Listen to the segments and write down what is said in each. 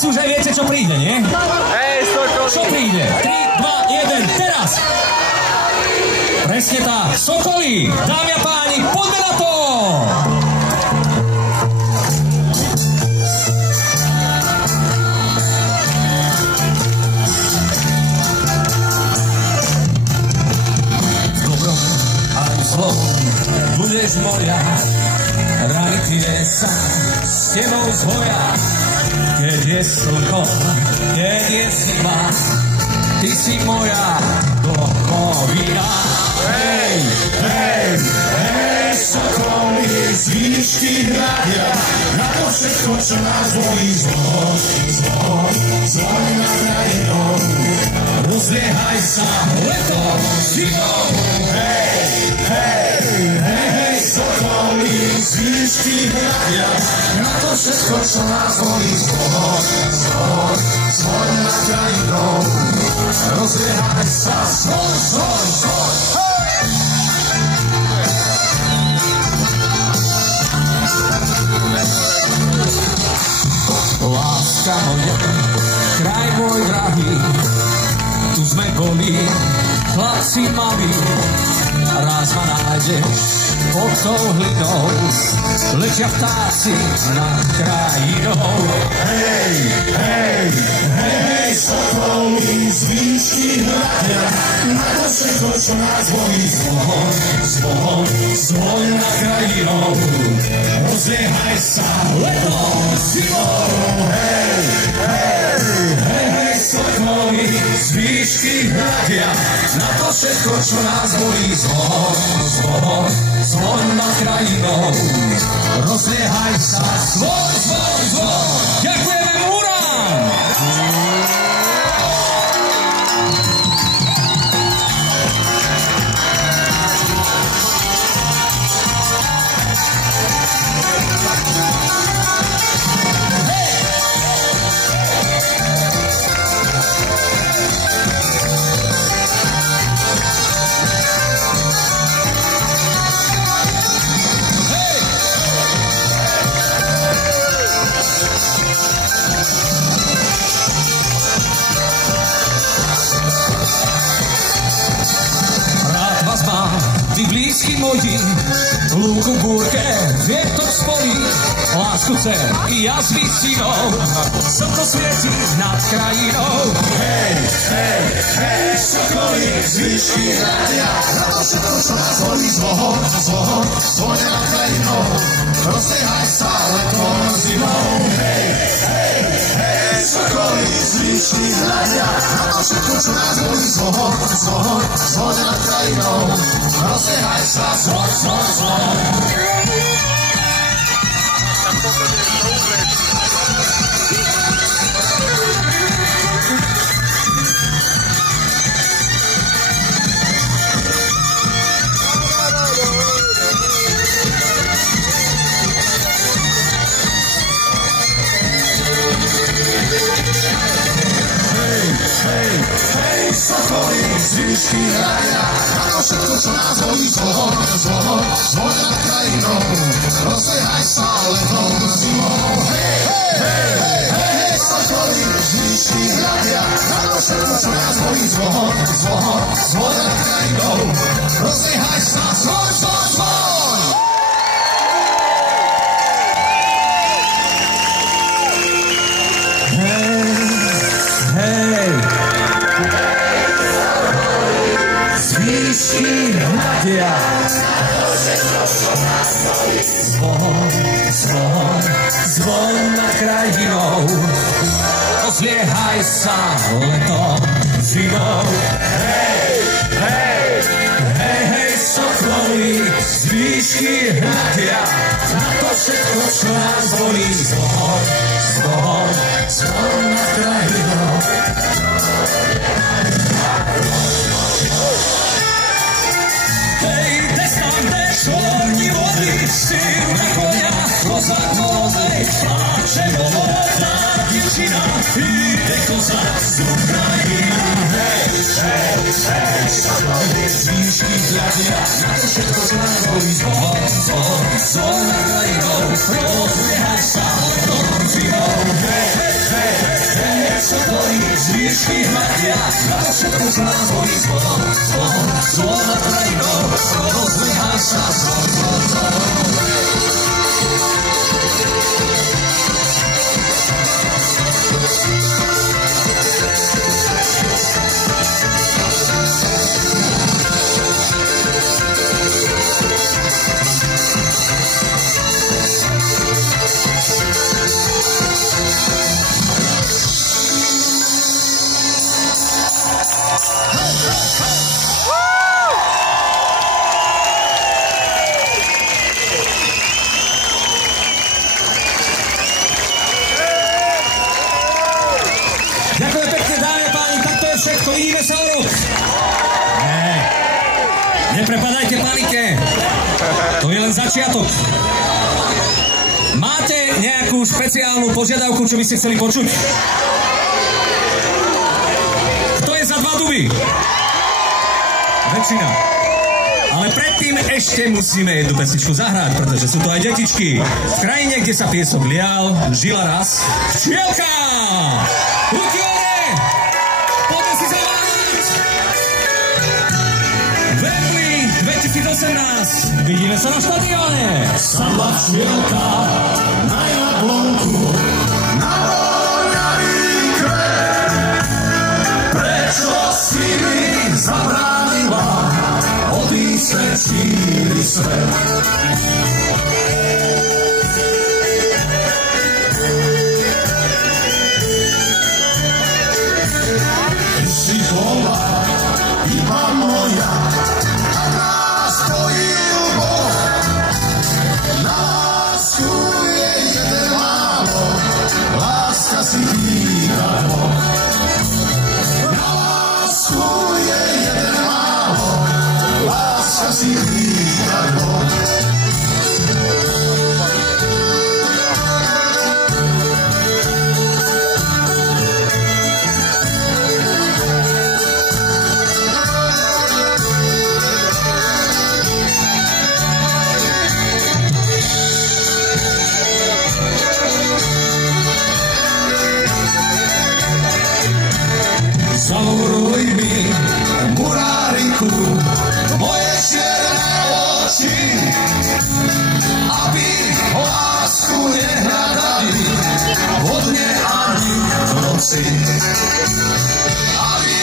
Asi už aj viete, čo príde, nie? Hej, Sokoly! Čo príde? 3, 2, 1, teraz! Presne tak, Sokoly! Dámy a páni, poďme na to! Dobro aj zlo, budeš moja, rany tie sa s tebou zhoja. Keď je slnko, keď je zima, ty si moja dlhovina. Hej, hej, hej, Sokoly z výšky hľadia na to všetko, čo nás volí zvon, zvon, zvon nad krajinou. Rozliehaj sa letom, zimou. Hej, hej, hej, Sokoly z výšky hľadia na to všetko, čo nás volí zvon, zvon, zvon nad krajinou. Rozliehaj sa, zvon, zvon, zvon. Láska moja, kraj môj drahý, tu sme boli, chlapci malí. Raz ma nájdeš pod tou hlinou, letia vtáci nad krajinou. Hej, hej, hej, Sokoly z výšky hľadia na to všetko, čo nás volí zvon, zvon, zvon nad krajinou. Rozliehaj sa letom, zimou. Hej, hej, hej, hej, Sokoly z výšky hľadia na to všetko, čo nás volí zvon, zvon, zvon nad krajinou. Rozliehaj sa, zvon, zvon, zvon. Ďakujeme, Muran! Ty blízky moji, lúku búrke, vietor spolí, lásku dcer i jazvy synov, slnko svieti nad krajinou. Hej, hej, hej, Sokoly z výšky hľadia na to všetko, čo nás volí zvon, zvon, zvon nad krajinou. Rozliehaj sa letom, zimou. Hej, hej, hej, Sokoly z výšky hľadia na to všetko, čo nás volí zvon, zvon, zvon nad krajinou. Rozliehaj sa, zvon, zvon, zvon. Sokoly z výšky hľadia na to všetko, čo nás volí zvon, zvon, zvon nad krajinou. Rozliehaj sa letom, zimou. Hej, hej, hej, Sokoly z výšky hľadia na to všetko, čo nás volí zvon, zvon, zvon nad krajinou. Rozliehaj sa, zvon, zvon, zvon. Výšky hľadia zvon, zvon, zvon nad krajinou. Rozliehaj sa letom, zimou. Hej, hej, hej, hej, Sokoly z výšky hľadia na to všetko, čo nás volí zvon, zvon, zvon nad krajinou. Hej, desante, čorní vody, síl na konia, koza kolovej, pláče voda, divčina, ide koza z Ukrajina. Hej, hej, hej, Sokoly z výšky hľadia na to všetko, čo nás volí zvon, zvon, zvon nad krajinou. Rozliehaj sa letom, zimou. Hej, hej, hej. Zviešky hmadia, na to všetko sa nás horí zvon. Zvon nad krajinou, rozdvíha sa zvon. Ďakujem pekne, dámy a páni, tak to je všetko, vidíme sa o rok. Neprepadajte panike, to je len začiatok. Máte nejakú špeciálnu požiadavku, čo by ste chceli počuť? Kto je za 2 duby? Väčšina. Ale predtým ešte musíme jednu pesničku zahrať, pretože sú to aj detičky. V krajine, kde sa piesok lial, žila raz včielka! Ruky hore! Poďme si zavážať! Wembley 2018. Vidíme sa na štadióne. Sadla včielka na jablonku, na voňavý kvet. Prečo si mi zabránila odísť pred šíry svet? Ty si bola iba moja, a nás spojil Boh. Na lásku je jeden málo, láska si víta Boh. Na lásku je jeden málo, láska si víta Boh. Zamuruj mi, muráriku, moje čierne oči, aby lásku nehľadali vo dne ani v noci. Aby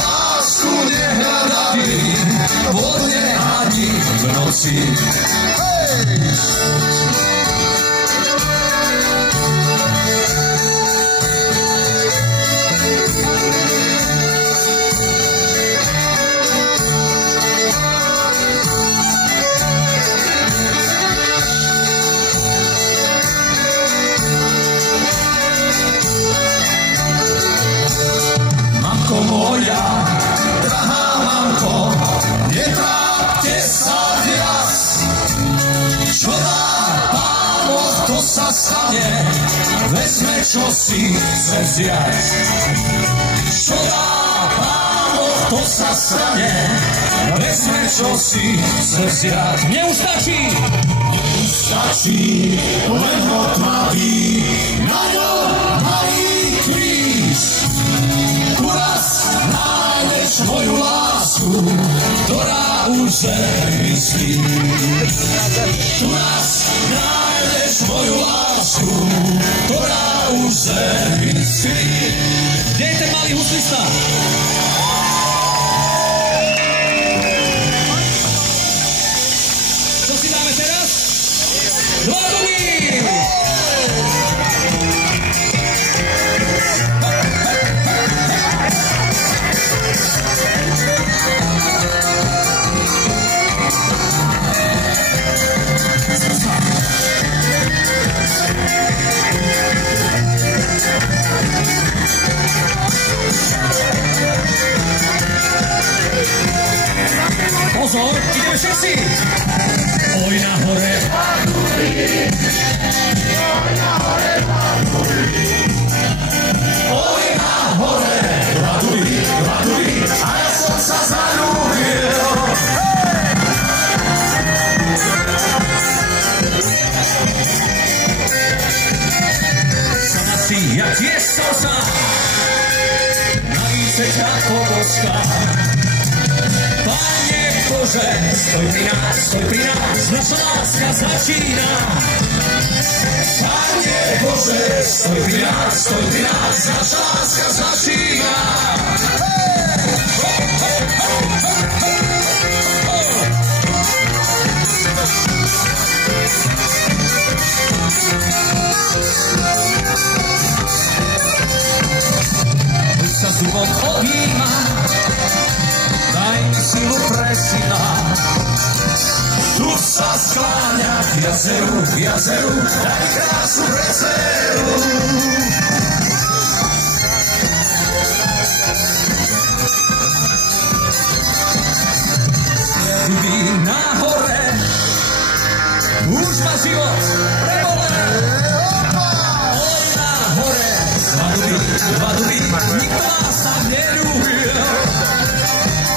lásku nehľadali vo dne ani v noci. Mamko moja, drahá mamko, netrápte sa viac. Čo dá Pán Boh, to sa stane, vezme, čo si chce vziať. Čo dá Pán Boh, to sa stane, vezme, čo si chce vziať. Mne už stačí! Stačí len hotmavý, na ňom malý kvíz. Tu raz nájdeš moju lásku, ktorá už zemi spí. Tu raz nájdeš moju lásku, ktorá už zemi spí. Kde je ten malý huslista? Čo si dáme teraz? 2 duby! Pozor, ideme všetci! Oj nahore! Oj nahore, raduj, raduj, a ja som sa zaľúbil. Ja tiež som sa chce ťa poboskať. Pane Bože, stoj pri nás, naša láska začína. Pane Bože, stoj pri nás, naša láska začína. Buď sa z dôvod objíma, daj mi silu pre syna. Tu sa skláňa k jazeru, daj mi krásu pre dceru. Ľudí na hore, už má život prebole. Oj na hore, dva duby, nikto nás tam nerúbil.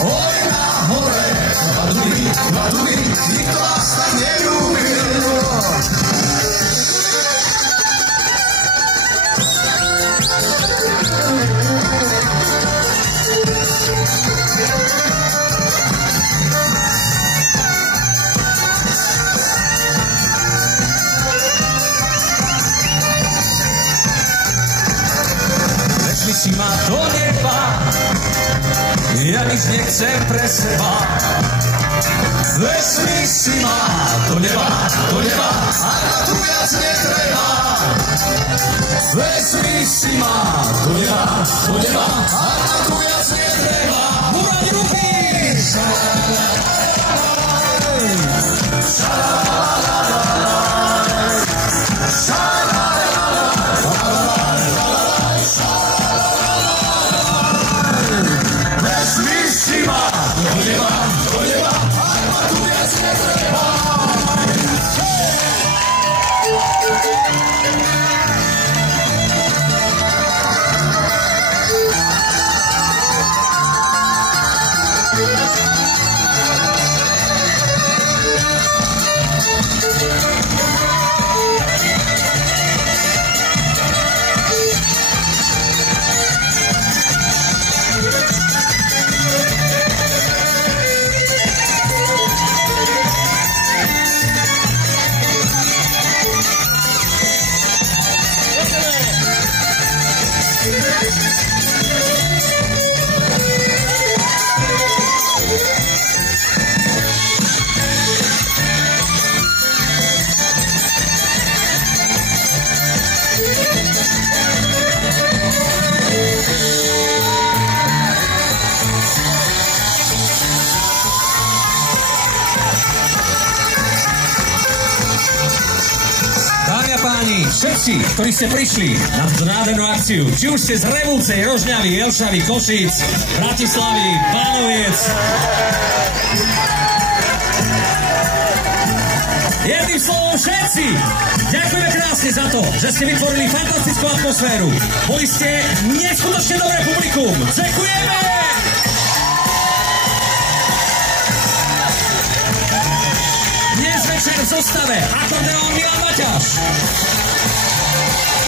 Oj na hore, dva duby, nikto nás tam nerúbil. Vešli si ma do neba, ja nič nechcem pre seba. Vezmi si ma do neba, a na tu viac netreba. Vezmi si ma do neba, a na tu viac netreba. Búrať ruky! Vezmi si ma do neba, a na tu viac netreba. Dámy a páni, všetci, ktorí ste prišli na túto nádhernú akciu, či už ste z Revúcej, Rožňavy, Jelšavy, Košíc, Bratislavy, Bánoviec. Jedným slovom všetci, ďakujeme krásne za to, že ste vytvorili fantastickú atmosféru. Boli ste neskutočne dobré publikum. Ďakujeme! Dnes večer v zostave akordeón Milan Maťáš.